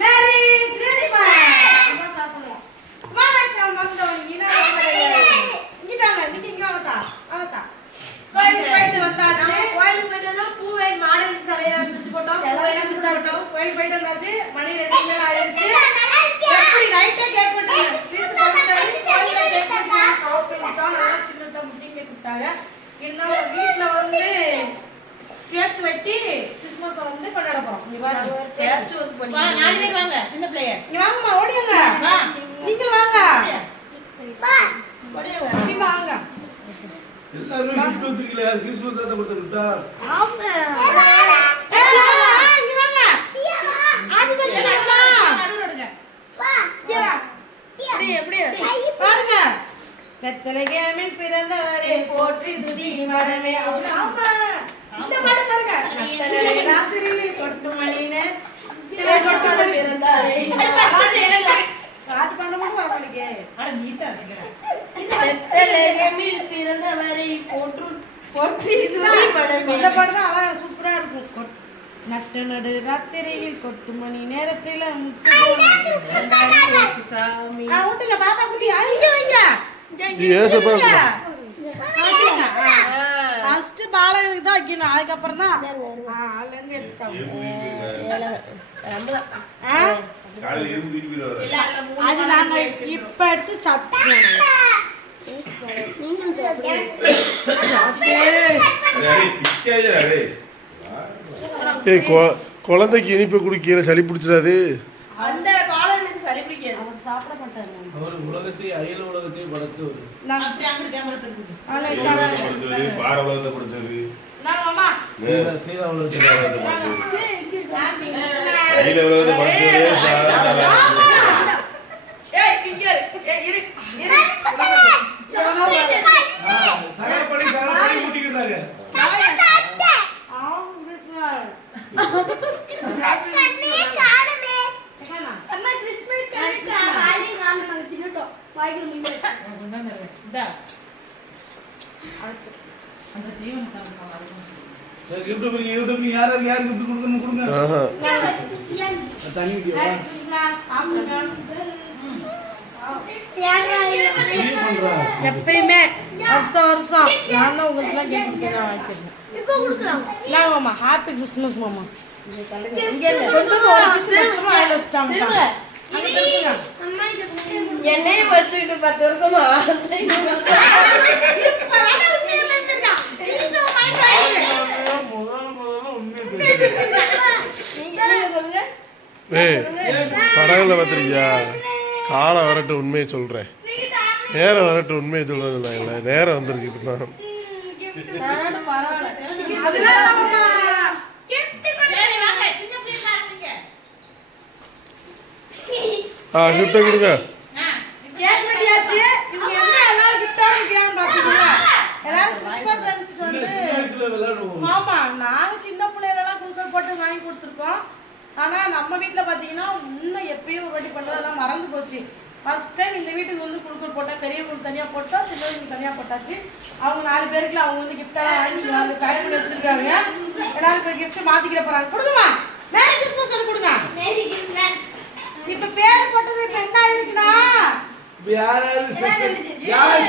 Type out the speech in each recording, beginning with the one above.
Merry Christmas வணக்கம் வந்தவங்க இங்கிட்டாங்க இங்க வாங்கத்தா கோயிலுக்கு போயிட்டு வந்தாச்சு. கோயிலுக்கு போயிட்டு வந்தா பூவை மாடல் சடையா எடுத்து போட்டோம். எல்லாம் சுத்தாச்சு. கோயிலுக்கு போயிட்டு வந்தாச்சு. மணி 2 மேல ஆயிடுச்சு. எப்படி நைட்டே கேக் வெட்டிங்க. சீஸ் போட்டுட்டாரு. கோயில்ல கேக் வெட்டி சாப்பிட்டுட்டோம். நல்லா தின்னுட்டோம். முட்டிங்க கொடுத்தாங்க. இன்னும் வீட்ல வந்து கேக் வெட்டி கிறிஸ்மஸ் வந்து கொண்டாட போறோம். நீ வா. கேட்ச் வந்து பண்ணி. வா 4 பேர் வாங்க. சின்ன பிள்ளைய. நீ வாங்கம்மா ஓடிங்க. வா. நீங்க வாங்க. வா. ஓடிங்க. நீ வாங்க. எல்லாரும் கிஃப்ட் வச்சிருக்கீங்க. கிறிஸ்மஸ் தாத்தா கொடுத்துட்டா. ஆமா. இங்க வாங்க. ஹாப்பி பர்த்டே அம்மா. நடுவுடுங்க. வா. ஜீவா. எப்படி பாருங்க. பெத்லகேமில் பிறந்தவரே போற்றி துதி மடமே. ஆமா. இந்த பாட்டு பாருங்க. ராத்திரியிலே கொட்டு மணினே கொட்டு பிறந்தாரே. பாட்டு பண்ணமா வரமாட்டீங்க. அட நீட்டா இருக்கற. பெத்லகேமில் பிறந்தவரே போற்றி துதி மடமே. இந்த பாட்டு தான் அழகா சூப்பரா இருக்கும். நட்ட நடு ராத்திரியில் கொட்டு மணி நேரத்துல முத்து சாமி. ஊட்டுங்க பாப்பா குட்டி அங்க வைங்க. ஃபர்ஸ்ட் பாலனுக்கு தான் வைக்கணும். அதுக்கப்புறம் தான் அதுல இருந்து எடுத்து அது நாங்க இப்ப எடுத்து சாப்பிடுவோம். குழந்தைக்கு இனிப்பு குடிக்கிற சளி பிடிச்சிடாது. அந்த பாலனுக்கு சளி பிடிக்காது. அவர் சாப்பிட மாட்டாரு. அவர் உலகத்தை அயல் உலகத்தை படைச்சவர். நான் அப்படி அங்க கேமரா தெரியுது. படைச்சது பார உலகத்தை படைச்சது. நான் அம்மா சீரா உலகத்தை படைச்சது. அயல் உலகத்தை படைச்சது. ஏய் இங்க இரு சகலப்படி ஊட்டிக்கிறாங்க. எப்பயுமே வருஷம் வருஷம் நான் தான் உங்களுக்கு எல்லாம் கேட்க வாங்கிக்கிறேன். ஹாப்பி கிறிஸ்மஸ் மாமா. என்னையும் படிச்சுக்கிட்டு 10 வருஷமா படகுல பார்த்துருக்கியா? காலம் வரட்டு உண்மையை சொல்றேன். நேரம் வரட்டு உண்மையை சொல்றது இல்லை. நேரம் வந்திருக்கு. கிஃப்ட் கொடுங்க. ஆமா நாங்க சின்ன பிள்ளைகளெல்லாம் குழுக்கள் போட்டு வாங்கி கொடுத்துருக்கோம். ஆனா நம்ம வீட்டுல பாத்தீங்கன்னா இன்னும் எப்பயும் ஒரு வாட்டி பண்ணதெல்லாம் மறந்து போச்சு. ஃபர்ஸ்ட் டைம் இந்த வீட்டுக்கு வந்து குழுக்கள் போட்டா பெரியவங்களுக்கு தனியா போட்டோம், சின்னவங்களுக்கு தனியா போட்டாச்சு. அவங்க 4 பேருக்குல அவங்க வந்து கிஃப்டெல்லாம் வாங்கி அவங்க பேக் பண்ணி வச்சிருக்காங்க. எல்லாரும் போய் கிஃப்ட் மாத்திக்கிற போறாங்க. கொடுங்கம்மா. மேரி கிறிஸ்மஸ் சொல்லி கொடுங்க. Merry Christmas. இப்ப பேர் போட்டது இப்ப என்ன ஆயிருக்குன்னா யார்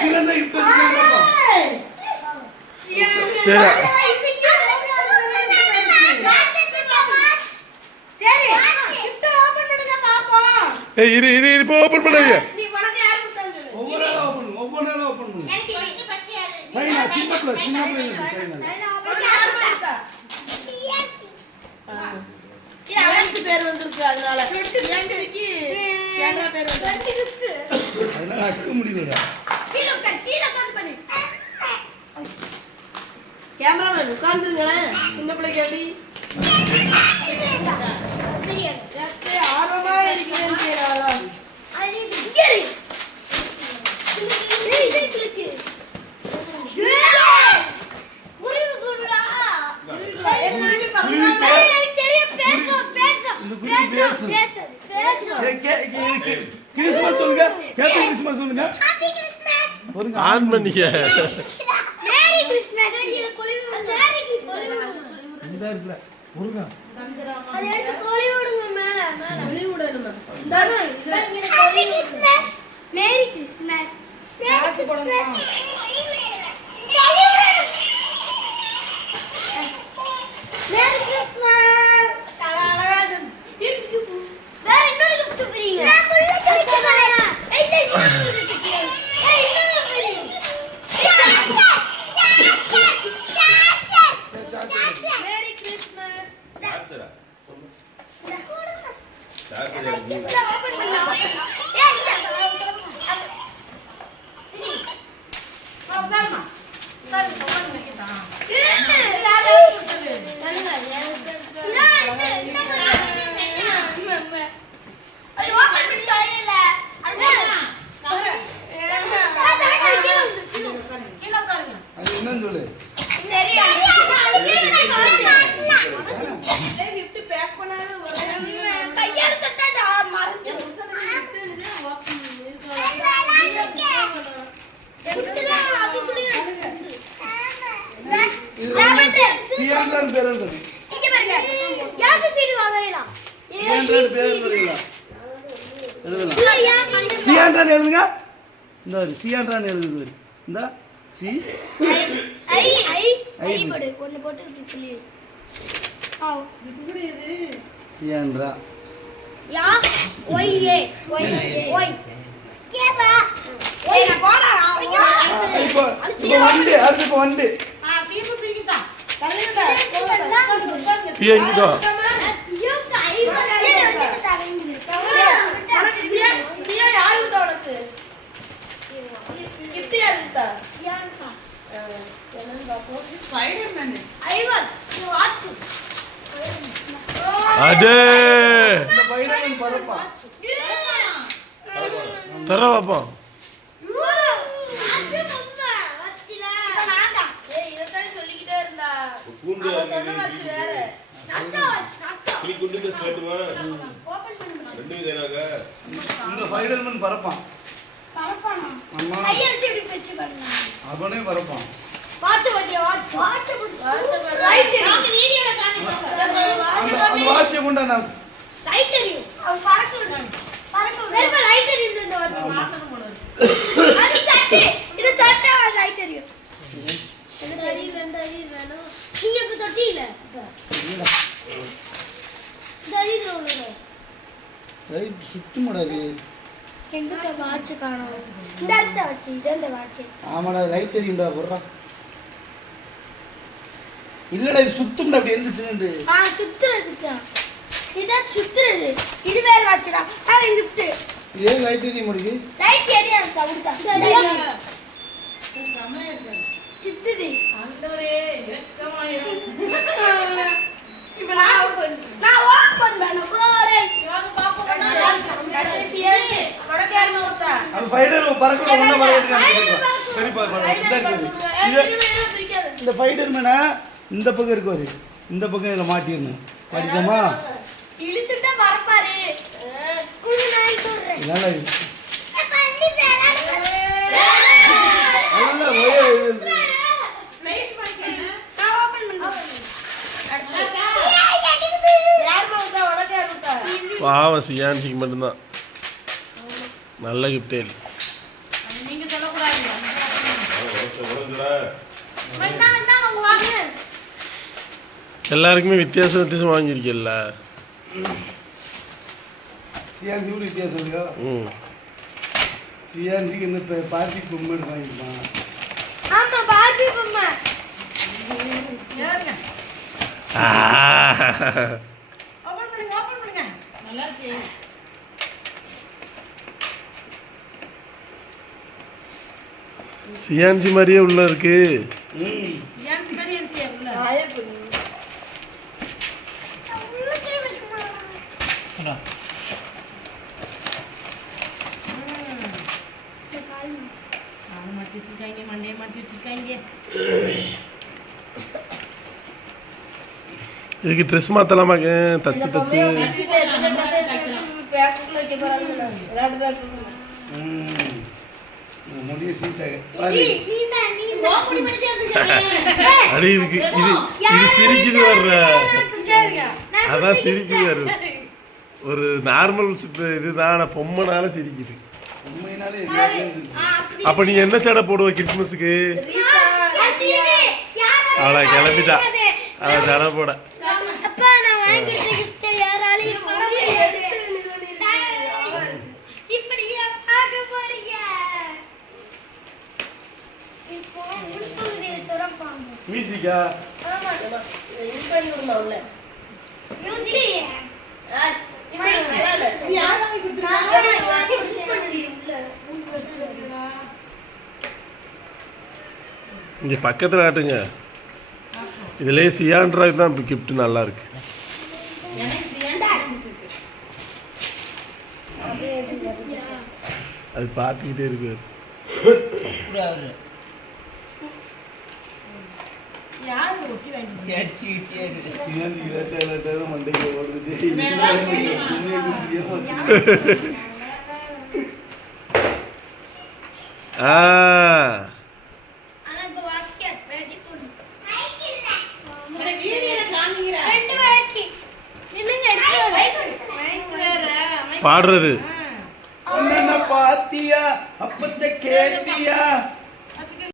சிறந்த கிஃப்ட் வச்சிருக்காங்க. இரு இப்போ ஓபன் பண்ணுங்க. நீ உனக்கு யார் கொடுத்தாங்க? ஒவ்வொரு நாள் ஓபன் பண்ணு. எனக்கு பச்சை யாரு? சைனா சின்ன பிள்ளை சைனா யார் கொடுத்தா? இது அவனுக்கு பேர் வந்திருக்கு. அதனால ஏங்கலுக்கு சேண்ட்ரா பேர் வந்திருக்கு. அதனால அக்க முடியலடா. கீழ உட்கார்ந்து பண்ணு. கேமராமேன் உட்கார்ந்துருங்க. சின்ன பிள்ளைக்கு எப்படி ஆர்வமா இருக்கிறேன்னு கேட்கறாளா? அது இங்கேரி முறிவு கூடுடா. முறிவு பக்கத்துல எனக்கு தெரியும். பேசு. கிறிஸ்மஸ் சொல்லுங்க. ஹேப்பி கிறிஸ்மஸ் சொல்லுங்க. Happy Christmas. ஆன் பண்ணிக்க. Merry Christmas. இது கொலிவு. Merry Christmas. இந்த இருக்குல. முருகா. அது எடுத்து கொலிவு விடுங்க மேல. Happy Christmas. Merry Christmas. Merry Christmas. Merry Christmas. வேற இன்னொரு gift போறீங்க நான் முள்ள கிட்ட போறேன் இல்ல இன்னொரு gift ஏய் இன்னொரு போறீங்க Merry Christmas. சாச்சரா ஓபன் பண்ணலாம் ஏய் உட்காருமா. உட்காரு நிக்கிதா. இந்த யாரு கொடுத்தது? அது ஓபன் பண்ணி தரல அது கீழே உட்காருங்க. அது என்னன்னு சொல்லு. சரியா gift பேக் பண்ணாத ஒரு கையால தொட்டா மறந்துடும் சியான்றான் பேர் எழுதுங்க. இங்க பாருங்க யாக்கு சீடு வாங்கலாம் சியான்றான் பேர் எழுதுங்களா? எழுதலாம். ஐயா கண்டு சியான்றான் எழுதுங்க. இந்த ஒரு சியான்றான் எழுதுது. இந்த சி ஐ ஐ ஐ போடு ஒன்னு போட்டு இப்படி புள்ளி ஆ இப்படி இது. சியான்றா. யா Y A Y A Y கேபா ஏய் நான் போடா. இப்போ வண்டி அடுத்து இப்போ வண்டி. தீப்பு பிரிக்கிதா. தள்ளுங்கடா. பிரியா இங்கிட்டோ யூ கை சரி வந்து தரேங்க உனக்கு சியா யாரு கொடுத்தா உனக்கு? gift யாரு கொடுத்தா? யான்கா என்னன்னு பாப்போம். ஸ்பைடர்மேன். ஐவர் யூ வாட்ச் அடே இந்த பையன் பரப்பா. தர பாப்போம். அது மம்மா வத்தில நான்டா ஏய் இதத்தானே சொல்லிக்கிட்டே இருந்தா. கூண்டு அவ சொன்ன வாட்ச் வேற. நான்டா கிளி குண்டுக்கு ஸ்கேட்டுமா ஓபன் பண்ணு ரெண்டு தேனாங்க இந்த ஃபைடர்மன் பரப்பான். பரப்பானா ஆமா. கைய வச்சு இப்படி வெச்சு பண்ணுங்க அவனே பரப்பான். வாட்ச் வட்டியா வாட்ச் வாட்ச் வாட்ச் ரைட் நாங்க வீடியோல காமிச்சோம் அந்த வாட்சை கொண்டா நான் லைட் எரியும் அவன் பறக்க வேற லைட் எரியும் இந்த வாட்ச் மாத்தணும் போல இருக்கு. அது தட்டு இது தட்டா லைட் எரியும் ரெண்டு அடி வேணும். நீங்க இப்ப தொட்டியில இந்த அடியில உள்ளது ரைட் சுத்தமாடாது. எங்கிட்ட வாட்ச் காணோம் இந்த அடுத்த வாட்ச் இது அந்த வாட்ச் ஆமாடா ரைட் எரியும்டா போடுறா. இல்லடா இது சுத்தும்டா அப்படி எந்திரிச்சுன்னு. சுத்துறது தான் இதான் சுத்துறது இது வேற வாட்ச் தான் அது gift இதே லைட் எரிய முடியுது. லைட் எரியாது கொடுத்தா செமையா இருக்கு. சித்துது ஆண்டவரே இரக்கமாயிரு. இப்ப நான் ஓபன் பண்ண போறேன் இவங்க பாப்போம்னா கடைசியா உனக்கு யாருன்னு கொடுத்தா? அது ஃபைடர் பறக்கணும் ஒண்ணா பறக்கட்டு காமிச்சிருக்கா. சரிப்பா இதா இருக்குது. இந்த ஃபைடர்மேனா இந்த பக்கம் இருக்குவாரு. இந்த பக்கம் இதில் மாட்டிடணும். படிக்கமா இழுத்துட்டா வரப்பாரு குடு நாய் சொல்றேன் இதனால பண்ணி அதனால லைட் பண்ணிட்டேன். நான் ஓபன் பண்றேன் யார் கொடுத்தா? உனக்கு யார் கொடுத்தா? பாவம் சியான்சிக்கு மட்டும்தான் நல்ல கிஃப்டே. நீங்க சொல்லக்கூடாது. உடஞ்சுடா வந்தா உங்க வாங்க. எல்லாருக்குமே வித்தியாசம் வாங்கியிருக்கல. சியான்சி கூட வித்தியாசம் இருக்கா? ம் சியான்சிக்கு இந்த பார்ட்டி பொம்மை வாங்கிருப்பான். ஆமா பார்பி பொம்மை ஏறுங்க. ஆ. ஓபன் பண்ணுங்க. நல்லா இருக்கு. சியான்சி மாதிரியே உள்ள இருக்கு. ஏன் மாதிரி இருக்கு உள்ள? உள்ளே வைக்குமா கால் மாட்டி வச்சிருக்காங்க, மண்டையை மாட்டி வச்சிருக்காங்க. இதுக்கு ட்ரெஸ் மாத்தலாமா? தச்சு தச்சு வச்சுட்டு எத்தனை dress எடுத்து பேக்குக்குள்ள வைக்க போறாங்க. விளையாட்டு பேக்குக்குள்ள. முடிய சீட்டாக நீ ஓபன் பண்ணி அடி இருக்கு. இது இது சிரிக்குது வர்ற. சரிங்க. அதான் சிரிக்குது வருது. ஒரு நார்மல் இதுதான் ஆனா பொம்மைனால சிரிக்குது. உண்மையினாலே எல்லாருமே அப்ப நீ என்ன சடை போடுவ கிறிஸ்மஸுக்கு? அவளை கிளம்பிட்டா அவ சடை போட. அப்பா நான் வாங்கி கிஃப்ட் யாராலையும் இப்படியா பார்க்க போறீங்க? இப்போ உங்களுக்கு திறப்பாங்க. மியூசிக்கா மியூசிக் இங்க பக்கத்துல ஆட்டுங்க. இதுலயே சியான்ட்ராய்டு தான் கிஃப்ட் நல்லா இருக்கு. அது பார்த்துக்கிட்டே இருக்கு. யாரு ஒட்டி வாங்கி சிவந்தி லேட்டாக மண்டைக்கு ஓடுது. ஆ ஆனா இப்ப வாசிக்க ரெடி பண்ணு. காமிக்கிறேன். 2 வாட்டி நின்னுங்க மைக் வேற பாடுறது பாத்தியா அப்பத்த கேட்டியா